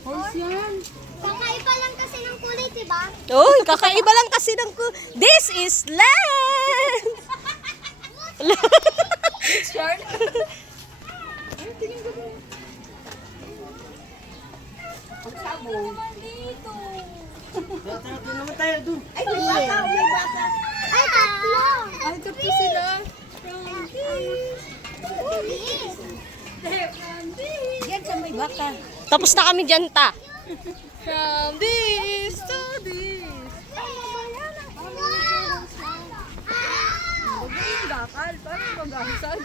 Horse yan. Kakaiba lang kasi ng kulay, diba? Uy, kakaiba lang kasi ng This is land! Shark. Ang sabong. Doon naman tayo doon. Ay, may baka, may baka. Ay, tatlo! Ay, tatlo sila. Yan sa may baka. Tapos na kami dyan, ta. From this to this. Huwag na yung bakal. Paano mag-asag?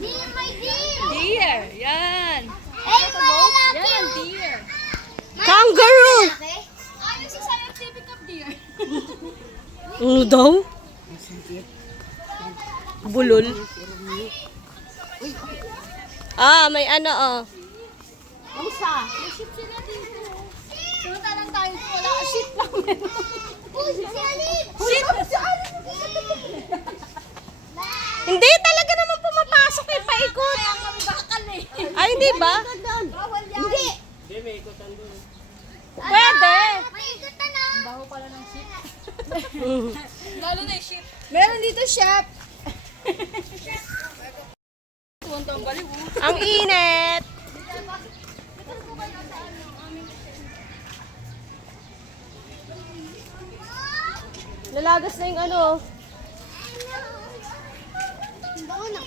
Deer, may deer! Deer. Yan. Eh, malaki! Yan ang deer. Kangaroo! Ano sa scientific of deer? Ano daw? Bulol. Ah, may ano, oh. Pusa. May ship sila dito. Sunta lang tayo. Wala. Ship lang meron. Uy, si Alin! Ship? Hindi talaga naman pumapasok yung paikot. Kaya kami bakal eh. Ay, hindi ba? Bawal yan. Hindi! Hindi, may ikutan doon. Pwede. May ikutan na! Baho pala ng ship. Lalo na yung ship. Meron dito ship. Tuwang baliw. Ang init. Lalagas na yung ano. Bango na.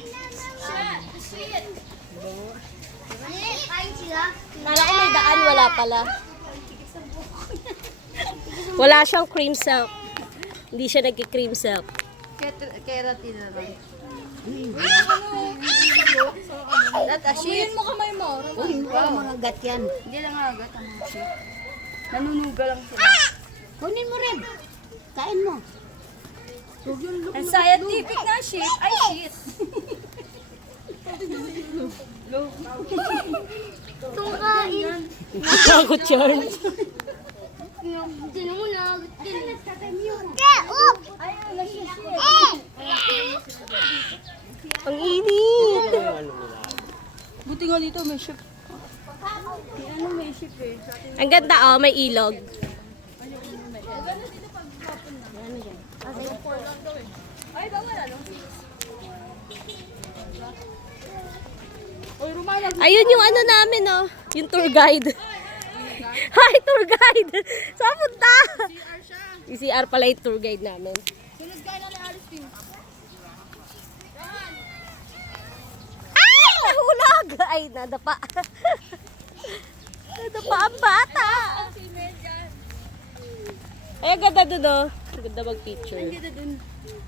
Kain sila. Kala ko may daan, wala pala. Wala siyang cream silk. Hindi siya nagki-cream silk. Keratin na lang. Amuyin mo kamay mo. Uy, mga gat yan. Hindi lang agat ang mga ship. Nanunuga lang sila. Kunin mo rin. Kain mo. Ang scientific na shit ay shit. Itong kain. Takot yarn. Tinan mo na. Kaya, up! Ayun, nag-shit. Eh! Ang init. Buti nga dito may ship. Ano may ship eh. Ang ganda, oh, may ilog. Ay, bawal ano? Oy, Romana. Ayun yung ano namin, oh. Yung tour guide. Hi, tour guide. Saan punta? Yung CR pala yung tour guide namin. Sunod ka na ni Alice Pin. Ay! Nahulog! Ay, nadapa. Nadapa ang bata. Ay, ang ganda doon, oh. Ang ganda mag-picture. Dito dun.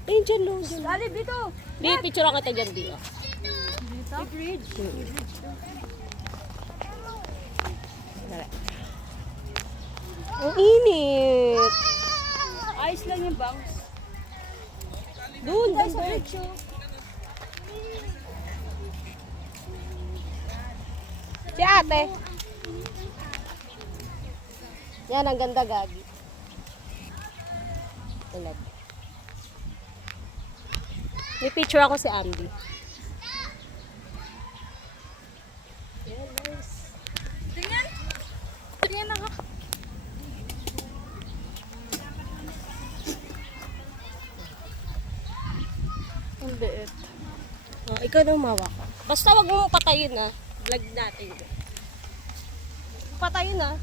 Ayun, dyan, no. Dyan. Ali, dito. Di, picture ako kita dyan, di, oh. Dito? May bridge. Dali. Ang init. Ayos lang yung bangs. Doon, Tayo sa doon. bridge oh. Si ate. Yan, ang ganda, Gagi. Tulad. May picture ako si Ambi. Yan, nice. Tingnan. Tingnan ako. Ang liit. Oh, ikaw nang mawak. Basta wag mo patayin, ah. Vlog natin. Patayin, ah.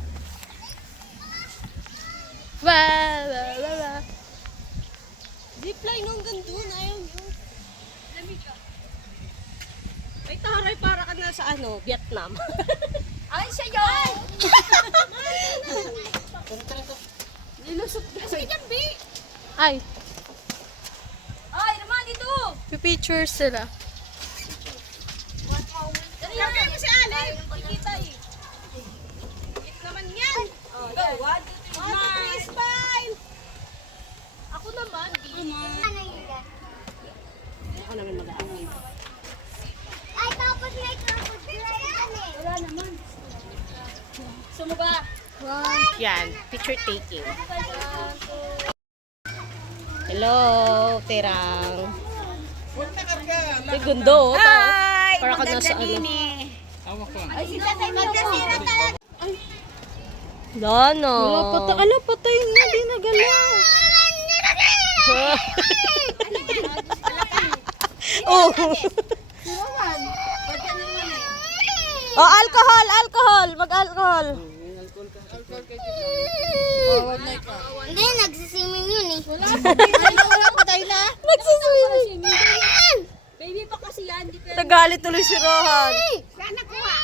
Ba. Zipline nung gandun. Ayaw nyo. Lamig ka. May taray para ka na sa ano, Vietnam. Ay, siya yun! Nilusot ka. Sige dyan, B! Ay, Ay, naman dito! picture sila. Kaya mo si Ali! Kikita eh. Hit naman yan! Oh, go! 1, 2, 3, smile! Ako naman, B. Ano yun yan? Ako naman mag-aaway. Ay, tapos may crocodile yan eh. Wala naman. Sumuba! Yan, picture taking. Hello, Terang. Ay, gundo. Hi! Para ka nasa ano. Magkasira talaga. Lano. Ala, patay na. Di nagalaw. Oh. Oh, alcohol, alcohol. Mag-alcohol. Hindi, nagsiswimming yun eh. Nagsiswimming. Baby pa kasi yan. Di ka... Nagalit tuloy si Rohan. Sana kuha.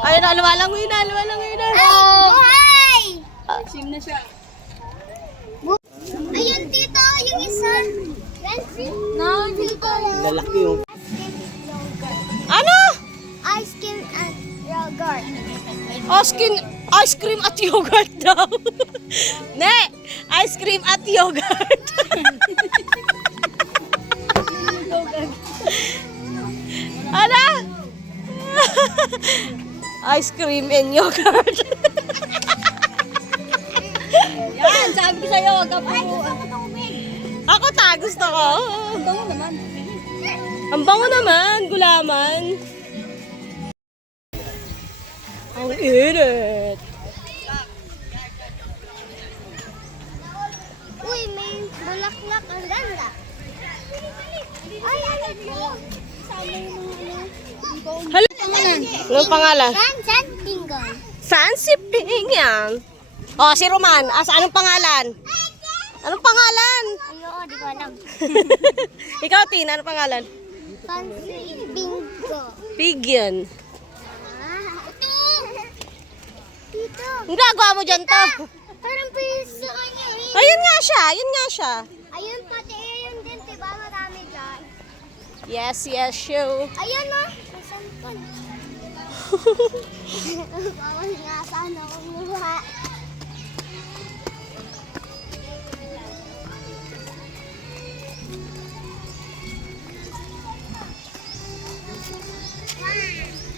Ayun na, lumalangoy na, lumalangoy na. Buhay! Sim na siya. Ayun, tito, yung isa. No, tito. Lalaki yung. Ano? Ice cream and yogurt. Ice cream at yogurt daw. Ne, ice cream at yogurt. Ano? Ice cream and yogurt. Yan, sabi ko sa'yo, wag ka po. Ako ta, gusto ko. Ang bango naman. Ang bango naman, gulaman. Ang init. Uy, may bulaklak. Ang ganda. Ay, ano po? Sama yung mga Hala, anong pangalan? San Bingo. Fancy Pingyang. Oh, si Roman. Anong pangalan? Anong pangalan? Ayoko, di ko alam. Ikaw, Tina, anong pangalan? Fancy Bingo. Pigyan. Ito! Tito! Ang gagawa mo dyan to? Parang piso kanya eh. Ayun nga siya, ayun nga siya. Ayun pati, ayun din, diba? Marami dyan. Yes, yes, show. Ayun no? May sampal. Bawal nga sana kumuha.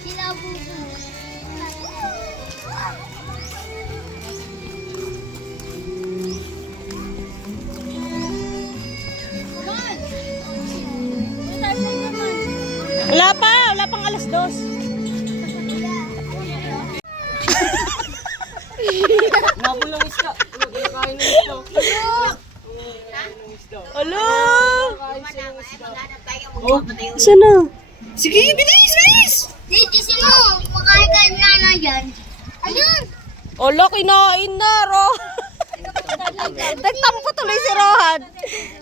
Sila bubo. Wala pang alas 2. Napulang isda. Kain ng isda. Alo! Oh, Sana? sige, bilis, bilis! Dito sino, makakain na na dyan. Ayun! Olo, kinain na, Ro. Nagtampo tuloy si Rohan.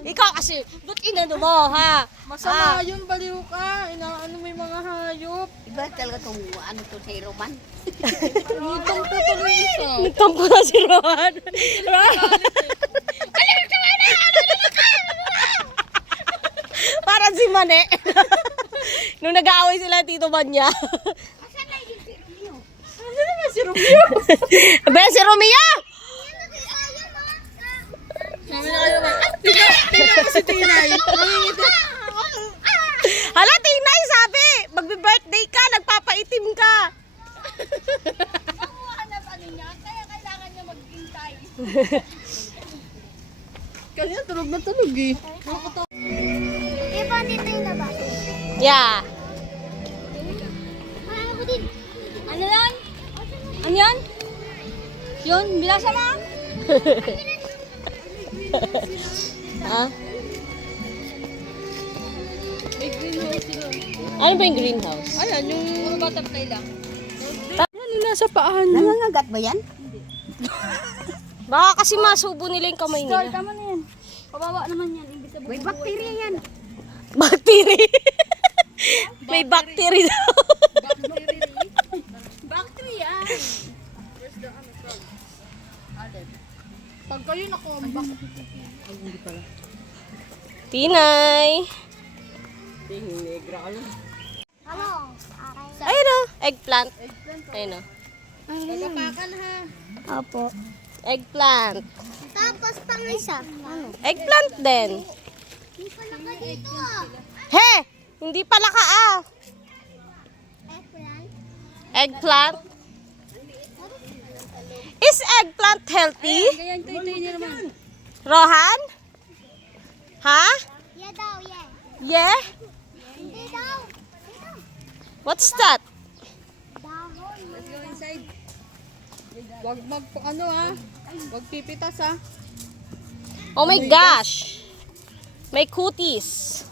Ikaw kasi, ba't inano mo, ha? Masama yun, baliw ka. Inaano may mga hayop. Iba talaga itong ano to sa Roman. Itong tutuloy isa. Nagtampo na si Rohan. Parang si Mane. Nung nag-aaway sila Tito Banya. Ano naman si Romeo? Ba, si Romeo! Sabi na kayo naman. Tingnan mo si Tinay. Hala, Tinay, sabi, magbe-birthday ka, nagpapaitim ka. Hanap ano niya, kaya kailangan niya maghintay. Kasi tulog na tulog eh. Iba dito yung nabasa. Yeah. Parang ako din. Ano yan? Ano yan? Yun, bilasa mo. Ha? May greenhouse sila. Ano ba yung greenhouse? Ayan, yung butterfly lang. Yan, yung nasa paahan mo. Nangangagat ba yan? Baka kasi masubo nila yung kamay Star, nila. tama na yan. Kawawa naman yan. Ibig sabihin. May bacteria yan. Bacteria. May bacteria daw. Bacteria. Pag kayo nakumbak. Tinay. Negra ka lang. Ano? Ayun o, eggplant. Ayun o. Pagkapakan ha. Opo. Eggplant. Tapos pang isa. Ano? Eggplant din. Hindi pa naka dito ah. He! Hindi pala ka ah. Eggplant. Eggplant. Is eggplant healthy? Ganyan, toy-toy niya naman. Rohan? Ha? Yeah daw, yeah. Yeah? Hindi daw. What's that? Wag ano ah. Wag pipitas ah. Oh my gosh! May cooties.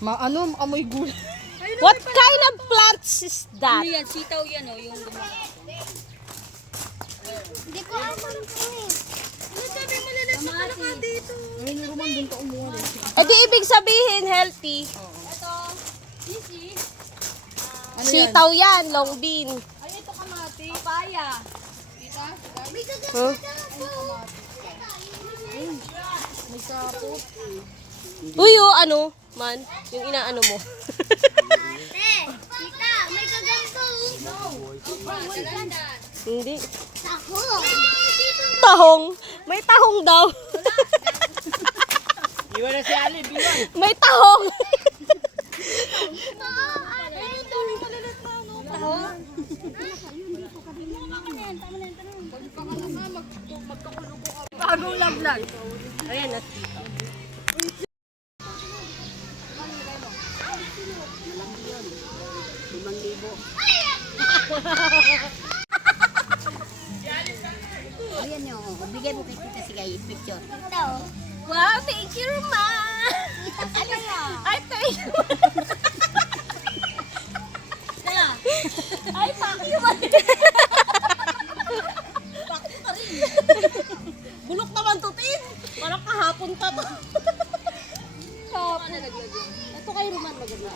Amoy gulay. What kind of plants is that? Yan, sitaw yan oh, yung Hindi ko alam ko eh. Eh di ibig sabihin healthy. Sitaw yan, long bean. Ay, ito kamati. Papaya. Huh? Uy, oh, ano, man, yung inaano mo. Ate, tita, may gaganto. Hindi. Taho. Tahong. May tahong daw. Iwan na si Ali, biwan. May tahong. Bagong laglag. Ayan, na. Ayan yung, bigay mo kay Tita si Gay, picture. Ito. Wow, thank you, Ma. Ay, thank you. Ay, thank you, Ma. Bulok naman to, Tin. Parang kahapon pa to. Kahapon. Ito kay Roman maganda.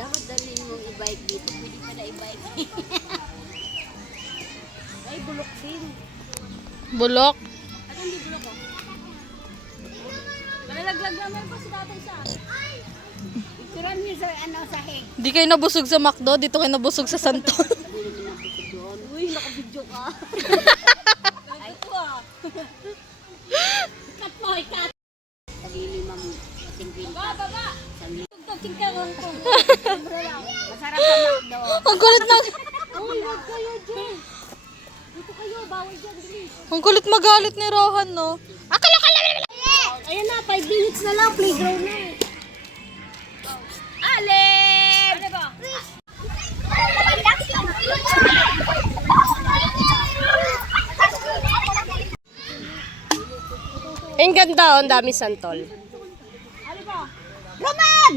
Dapat dalhin mong i-bike dito, pwede ka na i-bike. Ay, bulok din. Bulok. Malalaglag naman pa si tatay sa. Picturean niyo sa sahig. Di kayo nabusog sa McDo, dito kayo nabusog sa Santon. Uy, nakabidyo ka. Ay, ito ah. Cut mo, ikat. Tagili mam masing Baba! Tugtog ka lang ko. Masarap sa McDo. Ang kulit na. Uy, wag kayo dyan. Dito kayo, bawal dyan. Bilis. Ang kulit magalit ni Rohan, no? Ayan na, 5 minutes na lang. Playground na. Alin! Ano ba? Ang ganda, oh, ang dami santol. Roman!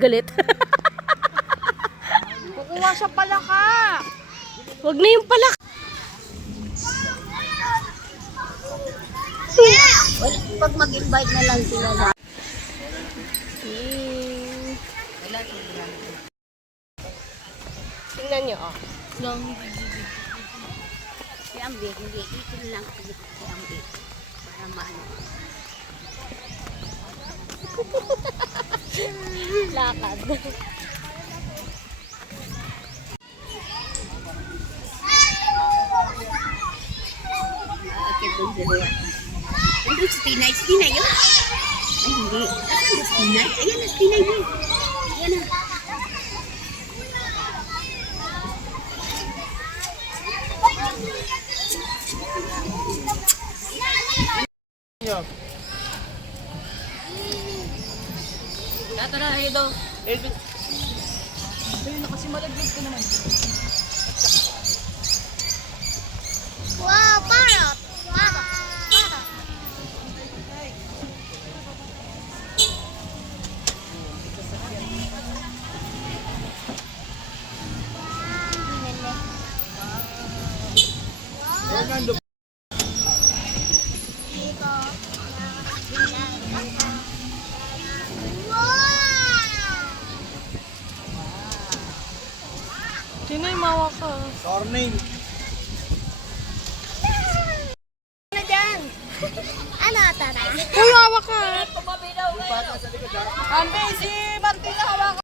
Galit. Kukuha siya pala ka. Wag na yung palak. Well, pag mag-invite na lang sila sa... Tingnan nyo, oh. Si Ambi, hindi. Itin lang si Ambi. Para maano. Lakad. Okay, doon sila. Nandun si Tina. Si Tina yun? Ay, hindi. Asan si Tina? Ayan na si Tina yun. Ayan na. Tara, Edo. Edo. Ayun na kasi malaglag ko naman. Wow, parrot. Parrot. Parrot. Sino yung mawa ka? Ano, tara? Uy, mawa ka! Ambe, si